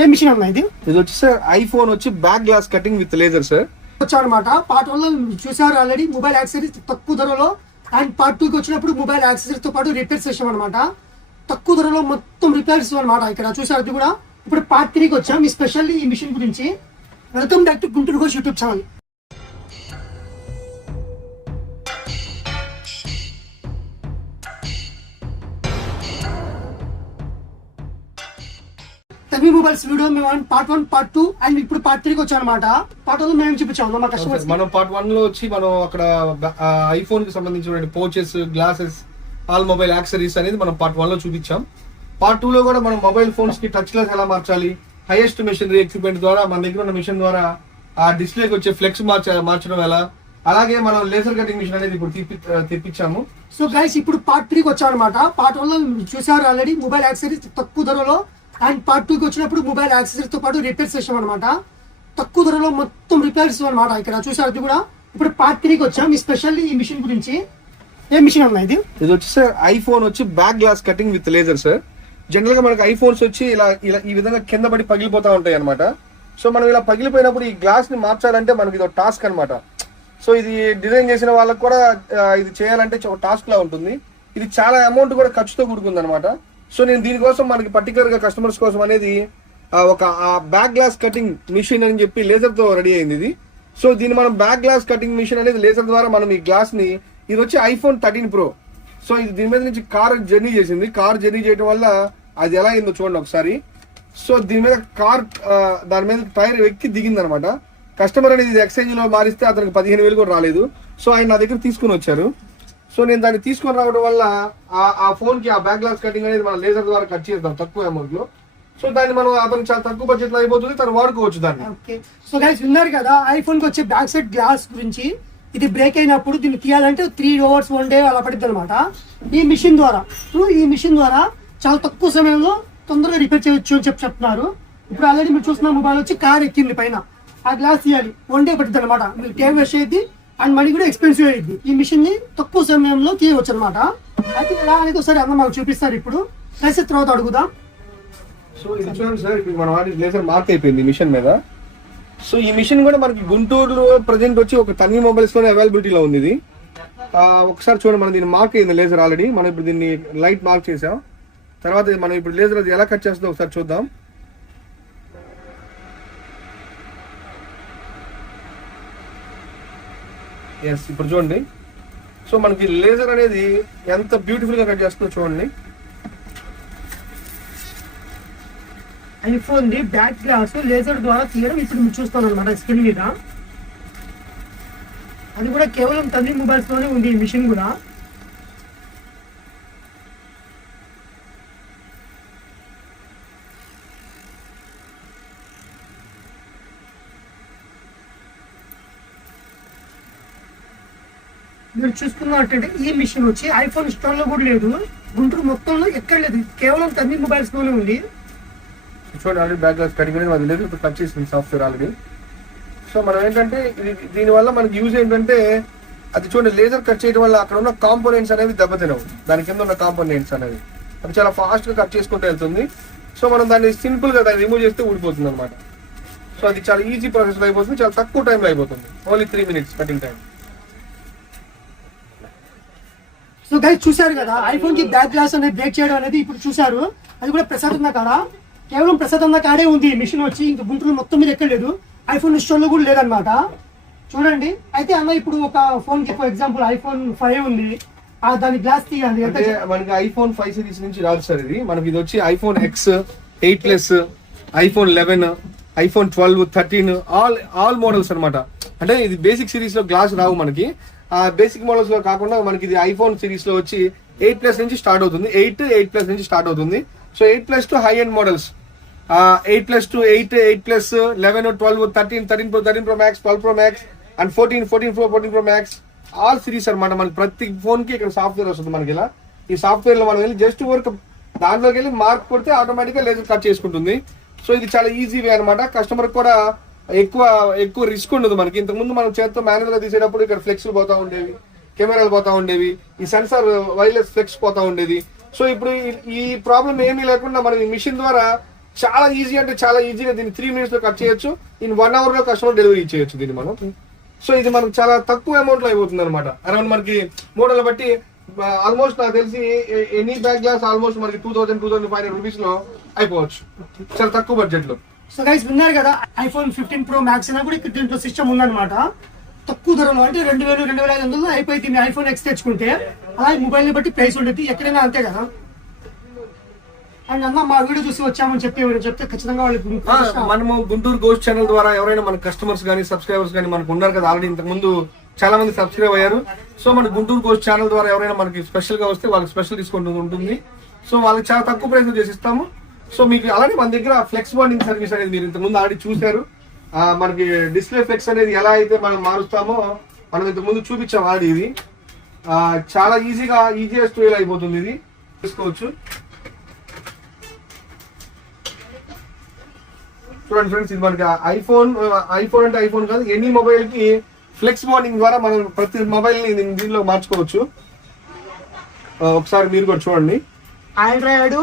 ఏ machine అన్నా ఇది? ఇది వచ్చి సార్ ఐఫోన్ వచ్చి back glass cutting with laser sir వచ్చారనమాట. పార్ట్ 1 లో చూసారు ఆల్రెడీ మొబైల్ యాక్సెసరీస్ తక్కువ ధరలో, అండ్ పార్ట్ 2 కి వచ్చినప్పుడు మొబైల్ యాక్సెసరీస్ తో పాటు రిపేర్స్ చేసాం అనమాట. తక్కువ ధరలో మొత్తం రిపేర్స్ అనమాట. ఇక్కడ చూసారు అది కూడా. ఇప్పుడు పార్ట్ 3 కి వచ్చాం ఈ స్పెషల్లీ ఈ మిషన్ గురించి. Welcome back to Guntur Ghosh YouTube channel. Tanvi mobiles video మేము పార్ట్ 1 పార్ట్ 2 అండ్ ఇప్పుడు పార్ట్ 3 కి వచ్చాం అనమాట. పార్ట్ 1 మేము చూపించాము మా కస్టమర్స్. మనం పార్ట్ 1 లో వచ్చి మనం అక్కడ ఐఫోన్ కి సంబంధించిన pouches, glasses, all mobile accessories అనేది మనం పార్ట్ 1 లో చూపించాం. పార్ట్ 2 లో కూడా మనం మొబైల్ ఫోన్స్ కి టచ్ లెస్ ఎలా మార్చాలి, హైయెస్ట్ మెషినరీ ఎక్విప్మెంట్ ద్వారా మన దగ్గర ఉన్న మిషన్ ద్వారా ఆ డిస్ప్లేకి వచ్చే ఫ్లెక్స్ మార్చడం ఎలా, అలాగే మనం లేజర్ కటింగ్ మిషన్ అనేది ఇప్పుడు తెప్పించాము. సో గైస్ ఇప్పుడు పార్ట్ 3 కి వచ్చాం అనమాట. పార్ట్ 1 లో చూసారు ఆల్రెడీ మొబైల్ యాక్సెసరీస్ తక్కువ ధరలో, అండ్ పార్ట్ 2 కి వచ్చినప్పుడు మొబైల్ యాక్సెసరీస్ తో పాటు రిపేర్స్ చేసాం అనమాట. తక్కువ ధరలో మొత్తం రిపేర్స్ అనమాట. ఇక్కడ చూసారు అది కూడా. ఇప్పుడు పార్ట్ 3 కి వచ్చాం ఈ స్పెషల్లీ ఈ మిషన్ గురించి. ఏ మిషన్ అన్నా ఇది? ఇది వచ్చి సార్ ఐఫోన్ వచ్చి back glass cutting with laser sir. General గా మనకి ఐఫోన్స్ వచ్చి ఇలా ఇలా ఈ విధంగా కింద పడి పగిలిపోతా ఉంటాయి అనమాట. సో మనం ఇలా పగిలిపోయినప్పుడు ఈ గ్లాస్ ని మార్చాలంటే మనకి ఇది ఒక టాస్క్ అనమాట. సో ఇది డిజైన్ చేసిన వాళ్ళకి కూడా ఇది చేయాలంటే ఒక టాస్క్ లా ఉంటుంది. ఇది చాలా అమౌంట్ కూడా ఖర్చుతో కూడుకుంది అనమాట. సో నేను దీనికోసం మనకి పర్టికులర్ గా కస్టమర్స్ కోసం అనేది ఒక బ్యాక్ గ్లాస్ కటింగ్ మిషన్ అని చెప్పి లేజర్ తో రెడీ అయింది ఇది. సో దీన్ని మనం బ్యాక్ గ్లాస్ కటింగ్ మిషన్ అనేది లేజర్ ద్వారా మనం ఈ గ్లాస్ ని, ఇది వచ్చి ఐఫోన్ 13 Pro. సో ఇది దీని మీద నుంచి కార్ జర్నీ చేసింది. కార్ జర్నీ చేయడం వల్ల అది ఎలా అయిందో చూడండి ఒకసారి. సో దీని మీద కార్ దాని మీద టైర్ ఎక్కి దిగింది అనమాట. కస్టమర్ అనేది ఇది ఎక్స్చేంజ్ లో మారిస్తే అతనికి 15,000 కూడా రాలేదు. సో ఆయన నా దగ్గర తీసుకుని వచ్చారు. సో నేను దాన్ని తీసుకొని రావడం వల్ల ఆ ఫోన్ కి ఆ బ్యాక్ గ్లాస్ కటింగ్ అనేది మనం లేజర్ ద్వారా కట్ చేద్దాం తక్కువ అమౌంట్ లో. సో దాన్ని మనం అతనికి చాలా తక్కువ బడ్జెట్ లో అయిపోతుంది, తను వాడుకోవచ్చు దాన్ని. సో గైస్ విన్నారు కదా ఐఫోన్ కి వచ్చే బ్యాక్ సైడ్ గ్లాస్ గురించి. ఇది బ్రేక్ అయినప్పుడు దీన్ని తీయాలంటే 3 hours 1 day అలా పడుతుంది అనమాట. ఈ మిషన్ ద్వారా చాలా తక్కువ సమయంలో తొందరగా రిపేర్ చేయొచ్చు అని చెప్తున్నారు. ఇప్పుడు ఆల్రెడీ మీరు చూస్తున్న మొబైల్ వచ్చి కార్ ఎక్కింది పైన, ఆ గ్లాస్ తీయాలి 1 day పడుతుంది అనమాట. మీరు టైం వేస్ట్ అయ్యింది అండ్ మనీ కూడా ఎక్స్పెన్సివ్ అయ్యింది. ఈ మిషన్ ని తక్కువ సమయంలో తీయవచ్చు అనమాట. అయితే ఎలా అనేది ఒకసారి అన్న మాకు చూపిస్తారు. ఇప్పుడు కలిసి తర్వాత అడుగుదాం. సో ఇది చూడండి సార్, ఇప్పుడు మన వాడి లేజర్ మార్క్ అయిపోయింది మిషన్ మీద. సో ఈ మిషన్ కూడా మనకి గుంటూరులో ప్రజెంట్ వచ్చి ఒక తన్వి మొబైల్స్ లోనే అవైలబిలిటీలో ఉంది ఇది. ఒకసారి చూడండి, మనం దీన్ని మార్క్ అయింది లేజర్ ఆల్రెడీ. మనం ఇప్పుడు దీన్ని లైట్ మార్క్ చేసాం. తర్వాత మనం ఇప్పుడు లేజర్ అది ఎలా కట్ చేస్తుందో ఒకసారి చూద్దాం. ఎస్, ఇప్పుడు చూడండి. సో మనకి లేజర్ అనేది ఎంత బ్యూటిఫుల్ గా కట్ చేస్తుందో చూడండి. IPhone the back glass laser ద్వారా తీయడం ఇప్పుడు మీరు చూస్తాను అనమాట స్క్రీన్ మీద. అది కూడా కేవలం తన్వి మొబైల్స్ లోనే ఉంది ఈ మిషన్ కూడా. మీరు చూసుకున్నట్టంటే ఈ మిషన్ వచ్చి ఐఫోన్ స్టోర్ లో కూడా లేదు, గుంటూరు మొత్తంలో ఎక్కడ లేదు, కేవలం తన్వి మొబైల్స్ లోనే ఉంది. చూడండి ఆల్రెడీ బ్యాక్ గ్లాస్ కటింగ్ అనేది మనకి లేదు, కట్ చేసింది సాఫ్ట్వేర్ ఆల్రెడీ. సో మనం ఏంటంటే దీనివల్ల మనకి యూజ్ ఏంటంటే, అది చూడండి లేజర్ కట్ చేయడం వల్ల అక్కడ ఉన్న కాంపోనెంట్స్ అనేవి దెబ్బతినవు. దాని కింద ఉన్న కాంపోనెంట్స్ అనేవి అది చాలా ఫాస్ట్ గా కట్ చేసుకుంటూ వెళ్తుంది. సో మనం దాన్ని సింపుల్ గా దాన్ని రిమూవ్ చేస్తే ఊడిపోతుంది అనమాట. సో అది చాలా ఈజీ ప్రాసెస్ లో అయిపోతుంది, చాలా తక్కువ టైంలో అయిపోతుంది. Only 3 minutes cutting time. So guys చూసారు కదా ఐఫోన్ కి బ్యాక్ గ్లాస్ అనేది బ్రేక్ చేయడం అనేది ఇప్పుడు చూసారు. అది కూడా ప్రసాద్ ఉన్న కాడ, కేవలం ప్రసాద్ ఉన్న కాడే ఉంది మిషన్ వచ్చి. ఇంకా గుంటూరు మొత్తం మీద ఎక్కడ లేదు, ఐఫోన్ స్టోర్ లో కూడా లేదనమాట. చూడండి. అయితే అన్న ఇప్పుడు ఒక ఫోన్ కి ఫర్ ఎగ్జాంపుల్ ఐఫోన్ 5 ఉంది, దాని గ్లాస్ తీయాలి అంటే మనకి ఐఫోన్ 5 సిరీస్ నుంచి రాదు సార్ ఇది. మనకి ఇది వచ్చి iPhone X, 8 iPhone 11, iPhone 12, 13 all models అనమాట. అంటే ఇది బేసిక్ సిరీస్ లో గ్లాస్ రావు మనకి. బేసిక్ మోడల్స్ లో కాకుండా మనకి ఇది ఐఫోన్ సిరీస్ లో వచ్చి 8+ నుంచి స్టార్ట్ అవుతుంది. 8+ నుంచి స్టార్ట్ అవుతుంది. So 8+ to high end models, 8+ to 8+, 11, 12, 13 Pro, 13 Pro Max, 12 Pro Max and 14 Pro Max all series అనమాట. మనకి ప్రతి ఫోన్ కి ఇక్కడ సాఫ్ట్వేర్ వస్తుంది మనకి. ఇలా ఈ సాఫ్ట్వేర్ లో మనం వెళ్ళి జస్ట్ వర్క్ దాంట్లోకి వెళ్ళి మార్క్ కొడితే ఆటోమేటిక్ గా లేజర్ కట్ చేసుకుంటుంది. సో ఇది చాలా ఈజీ వే అనమాట. కస్టమర్ కూడా ఎక్కువ రిస్క్ ఉండదు మనకి. ఇంతకుముందు మనం చేత్తో మాన్యువల్ గా తీసేటప్పుడు ఇక్కడ ఫ్లెక్స్ పోతా ఉండేవి, కెమెరాలు పోతా ఉండేవి, ఈ సెన్సార్ వైర్లెస్ ఫ్లెక్స్ పోతా ఉండేది. సో ఇప్పుడు ఈ ప్రాబ్లం ఏమీ లేకుండా మనం ఈ మిషన్ ద్వారా చాలా ఈజీ అంటే చాలా ఈజీగా దీన్ని 3 minutes లో కట్ చేయొచ్చు. ఇన్ 1 hour లో కస్టమర్ డెలివరీ ఇచ్చేయచ్చు దీన్ని మనం. సో ఇది మనకు చాలా తక్కువ అమౌంట్ లో అయిపోతుంది అనమాట. అరౌండ్ మనకి మోడల్ బట్టి ఆల్మోస్ట్ నాకు తెలిసి ఎనీ బ్యాక్ గ్లాస్ ఆల్మోస్ట్ మనకి 2,000-2,500 రూపీస్ లో అయిపోవచ్చు, చాలా తక్కువ బడ్జెట్ లో. సో గైస్ విన్నారు కదా, iPhone 15 Pro Max అయినా కూడా ఇక్కడ దీంట్లో సిస్టమ్ ఉందన్నమాట. తక్కువ ధరలో అంటే 2,000-2,500 అయిపోయింది మీ iPhone X తెచ్చుకుంటే. అలాగే మొబైల్ ని బట్టి ప్రైస్ ఉంటుంది ఎక్కడైనా అంతే కదా. అండ్ అన్న మా వీడియో చూసి వచ్చామని చెప్తే ఖచ్చితంగా మనము గుంటూరు గోస్ట్ ఛానల్ ద్వారా ఎవరైనా మన కస్టమర్స్ కానీ సబ్స్క్రైబర్స్ కానీ మనకు ఉన్నారు కదా, ఆల్రెడీ ఇంతకు ముందు చాలా మంది సబ్స్క్రైబ్ అయ్యారు. సో మన గుంటూరు గోస్ట్ ఛానల్ ద్వారా ఎవరైనా మనకి స్పెషల్ గా వస్తే వాళ్ళకి స్పెషల్ డిస్కౌంట్ ఉంటుంది. సో వాళ్ళకి చాలా తక్కువ ప్రైస్ చేసి ఇస్తాము. సో మీకు అలానే మన దగ్గర ఫ్లెక్స్ బాండింగ్ సర్వీస్ అనేది మీరు ఇంతకు ముందు ఆల్రెడీ చూశారు. మనకి డిస్ప్లే ఫ్లెక్స్ అనేది ఎలా అయితే మనం మారుస్తామో మనం ఇంతకు ముందు చూపించాం ఆల్రెడీ. ఇది చాలా ఈజియెస్ట్ వేలో అయిపోతుంది. ఇది తీసుకోవచ్చు. చూడండి ఫ్రెండ్స్, ఇది మనకి ఐఫోన్ అంటే ఐఫోన్ కాదు, ఎనీ మొబైల్ కి ఫ్లెక్స్ బాండింగ్ ద్వారా మనం ప్రతి మొబైల్ ని దీనిలో మార్చుకోవచ్చు. ఒకసారి మీరు కూడా చూడండి. ఆండ్రాయిడ్,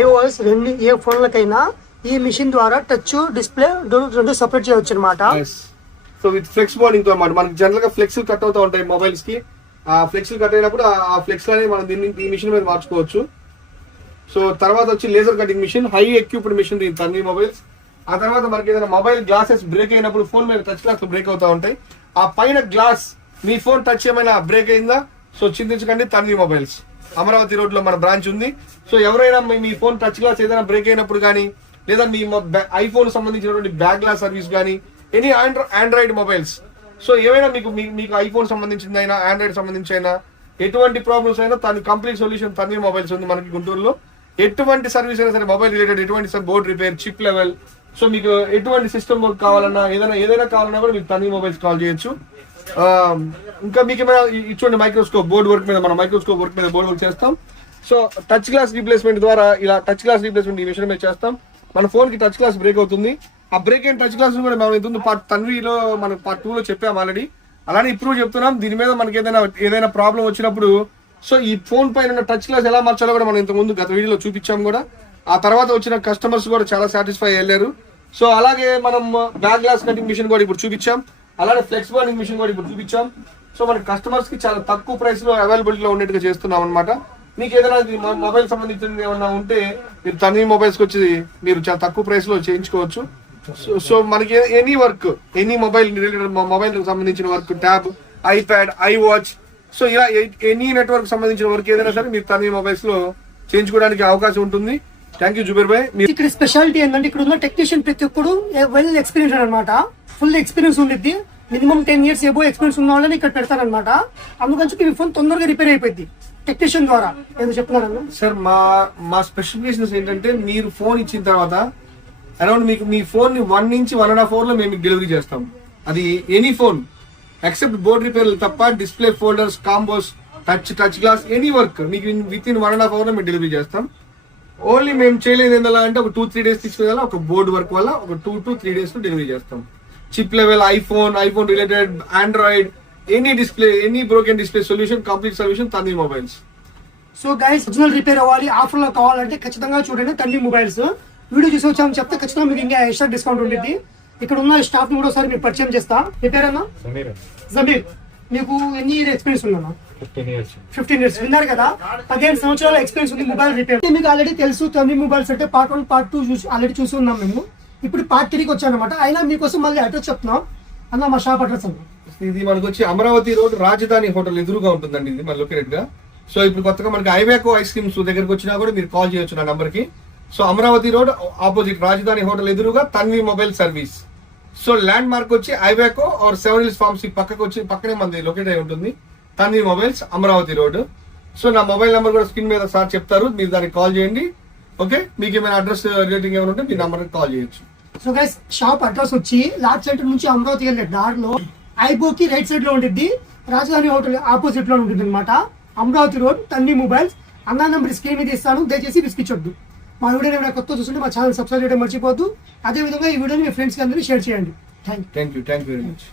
iOS రెండు ఏ ఫోన్లకైనా ఈ మిషన్ ద్వారా టచ్, డిస్ప్లే రెండు సెపరేట్ చేయవచ్చు అనమాట. సో విత్ ఫ్లెక్స్ బాండింగ్ తో అన్నమాట. మనకి జనరల్ గా ఫ్లెక్స్ కట్ అవుతూ ఉంటాయి మొబైల్స్ కి. ఆ ఫ్లెక్స్ కట్ అయినప్పుడు ఆ ఫ్లెక్స్ అనేది మనం దీన్ని ఈ మిషన్ మీద మార్చుకోవచ్చు. సో తర్వాత వచ్చి laser cutting machine, high equipped machine దీని తన్వి మొబైల్స్. ఆ తర్వాత మనకి ఏదైనా మొబైల్ గ్లాసెస్ బ్రేక్ అయినప్పుడు ఫోన్ మీద టచ్ గ్లాస్ బ్రేక్ అవుతా ఉంటాయి. ఆ పైన గ్లాస్ మీ ఫోన్ టచ్ ఏమైనా బ్రేక్ అయిందా, సో చింతించకండి, తన్వి మొబైల్స్ అమరావతి రోడ్ లో మన బ్రాంచ్ ఉంది. సో ఎవరైనా మీ ఫోన్ టచ్ గ్లాస్ ఏదైనా బ్రేక్ అయినప్పుడు కానీ, లేదా మీ ఐఫోన్ సంబంధించినటువంటి బ్యాక్ గ్లాస్ సర్వీస్ కానీ, ఎనీ ఆండ్రాయిడ్ మొబైల్స్, సో ఏమైనా మీకు ఐఫోన్ సంబంధించింది అయినా ఆండ్రాయిడ్ సంబంధించి అయినా ఎటువంటి ప్రాబ్లమ్స్ అయినా దాని కంప్లీట్ సొల్యూషన్ తన్వి మొబైల్స్ ఉంది మనకి గుంటూరులో. ఎటువంటి సర్వీస్ అయినా సరే, మొబైల్ రిలేటెడ్ ఎటువంటి board repair, chip level, so మీకు ఎటువంటి సిస్టమ్ వర్క్ కావాలన్నా ఏదైనా కావాలన్నా కూడా మీకు తన్వి మొబైల్స్ కాల్ చేయొచ్చు. ఇంకా మీకు ఏమైనా ఇచ్చుకోండి మైక్రోస్కోప్ బోర్డ్ వర్క్ మీద, మనం మైక్రోస్కోప్ వర్క్ మీద బోర్డ్ వర్క్ చేస్తాం. సో టచ్ గ్లాస్ రీప్లేస్మెంట్ ద్వారా ఇలా టచ్ గ్లాస్ రీప్లేస్మెంట్ ఈ విషయం మీద చేస్తాం. మన ఫోన్ కి టచ్ గ్లాస్ బ్రేక్ అవుతుంది. ఆ బ్రేక్ అయిన టచ్ గ్లాస్ కూడా మనం ఇంత పార్ట్ తన్విలో మనం పార్ట్ 2 లో చెప్పాం ఆల్రెడీ. అలానే ఇప్పుడు చెప్తున్నాం. దీని మీద మనకి ఏదైనా ప్రాబ్లం వచ్చినప్పుడు సో ఈ ఫోన్ పైన టచ్ గ్లాస్ ఎలా మార్చాలో కూడా మనం ఇంత ముందు గత వీడియోలో చూపించాం కూడా. ఆ తర్వాత వచ్చిన కస్టమర్స్ కూడా చాలా సాటిస్ఫై అయ్యారు. సో అలాగే మనం బ్యాక్ గ్లాస్ కటింగ్ మిషన్ కూడా ఇప్పుడు చూపించాం. అలానే ఫ్లెక్స్ బాండింగ్ మిషన్ కూడా ఇప్పుడు చూపించాం. సో మన కస్టమర్స్ కి చాలా తక్కువ ప్రైస్ లో అవైలబిలిటీలో ఉండేట్టుగా చేస్తున్నాం అనమాట. మీకు ఏదైనా మొబైల్ సంబంధించిన ఏమన్నా ఉంటే మీరు తన్వి మొబైల్స్కి వచ్చి మీరు చాలా తక్కువ ప్రైస్ లో చేయించుకోవచ్చు. సో మనకి ఎనీ వర్క్, ఎనీ మొబైల్ సంబంధించిన work, tab, iPad, iWatch, so ఇలా ఎనీ నెట్వర్క్ సంబంధించిన వర్క్ ఏదైనా సరే మీరు తన్వి మొబైల్స్ లో చేయించుకోవడానికి అవకాశం ఉంటుంది. థ్యాంక్ యూ జుబేర్ భాయ్. ఇక్కడ స్పెషాలిటీ ఏంటంటే ఇక్కడ ఉన్న టెక్నీషియన్ ప్రతి ఒక్కరు వెల్ ఎక్స్పీరియన్స్ అనమాట. ఫుల్ ఎక్స్పీరియన్స్ ఉండిద్ది. మినిమం 10 years ఎబో ఎక్స్పీరియన్స్ ఉన్న వాళ్ళని ఇక్కడ పెడతారనమాట. అందుకని చెప్పి మీ ఫోన్ తొందరగా రిపేర్ అయిపోయింది టెక్నీషియన్ ద్వారా. ఏదో చెప్తున్నారన్న సార్, మా స్పెసిఫికేషన్స్ ఏంటంటే మీరు ఫోన్ ఇచ్చిన తర్వాత అరౌండ్ మీకు మీ ఫోన్ ని 1 నుంచి 1.5 hours లో మేము డెలివరీ చేస్తాం. అది ఎనీ ఫోన్ ఎక్సెప్ట్ బోర్డ్ రిపేర్లు తప్ప, display, folders, combos, touch glass, any work మీకు విత్ ఇన్ 1.5 hours లో మేము డెలివరీ చేస్తాం. ఓన్లీ మేము చేయలేదు ఏంటలా అంటే ఒక 2-3 days తీసుకునేలా ఒక బోర్డు వర్క్ వల్ల ఒక 2 to 3 days లో డెలివరీ చేస్తాం. Chip level, iPhone related, Android, any display, any broken display solution, complete solution Tanvi mobiles. So guys, original repair అవ్వాలి, ఆఫర్ లో కావాలంటే ఖచ్చితంగా చూడండి తన్వి మొబైల్స్. వీడియో చూసి వచ్చామని చెప్తే ఖచ్చితంగా మీకు ఇంకా ఎక్స్ట్రా డిస్కౌంట్ ఉంటుంది. ఇక్కడ ఉన్న స్టాఫ్ ని కూడా ఒకసారి మీకు పరిచయం చేస్తా. మీ పేరన్నా? జమీర్. మీకు ఎన్ని ఇయర్ ఎక్స్పీరియన్స్ ఉందన్నా? 15 years. విన్నారు కదా, 15 సంవత్సరాల ఎక్స్పీరియన్స్ ఉంది మొబైల్ రిపేర్. మీకు ఆల్రెడీ తెలుసు తన్వి మొబైల్స్ అంటే పార్ట్ 1, పార్ట్ 2 ఆల్రెడీ చూసి ఉన్నాం మేము. ఇప్పుడు పార్ట్ 3కి వచ్చానమాట. అయినా మీకోసం మళ్ళీ అడ్రస్ చెప్తున్నాం అన్న. మా షాప్ అడ్రస్ అన్న, ఇది మనకు వచ్చి అమరావతి రోడ్ రాజధాని హోటల్ ఎదురుగా ఉంటుందండి. ఇది మన లొకేటెడ్ గా. సో ఇప్పుడు కొత్తగా మనకి ఐవేకో ఐస్ క్రీమ్స్ దగ్గరకు వచ్చినా కూడా మీరు కాల్ చేయొచ్చు నా నంబర్ కి. సో అమరావతి రోడ్ ఆపోజిట్ రాజధాని హోటల్ ఎదురుగా Tanvi mobile service. So land mark వచ్చి ఐవేకో ఆర్ 7 Hills ఫార్మసీ పక్కనే మనది లొకేట్ అయి ఉంటుంది Tanvi mobiles, Amaravati road. So నా మొబైల్ నెంబర్ కూడా స్క్రీన్ మీద సార్ చెప్తారు, మీరు దానికి కాల్ చేయండి. ఓకే, మీకు ఏమైనా అడ్రస్ రిలేటింగ్ ఏమైనా ఉంటే మీ నెంబర్ కాల్ చేయొచ్చు. సో గైస్, షాప్ అడ్రస్ వచ్చి లార్జ్ సెంటర్ నుంచి అమరావతి వెళ్ళే దారిలో ఐబోకి రైట్ సైడ్ లో ఉంటుంది. రాజధాని హోటల్ ఆపోజిట్ లో ఉంటుంది అనమాట. Amaravati road, Tanvi mobiles. అన్న నెంబర్ స్క్రీన్ మీద ఇస్తాను, దయచేసి విసిగించొద్దు. మా వీడియో ఏమైనా కొత్త చూస్తుంటే మా ఛానల్ సబ్స్క్రైబ్ చేయడం మర్చిపోద్దు. అదేవిధంగా ఈ వీడియోని మీ ఫ్రెండ్స్కి అందరికీ షేర్ చేయండి. Thank you very much.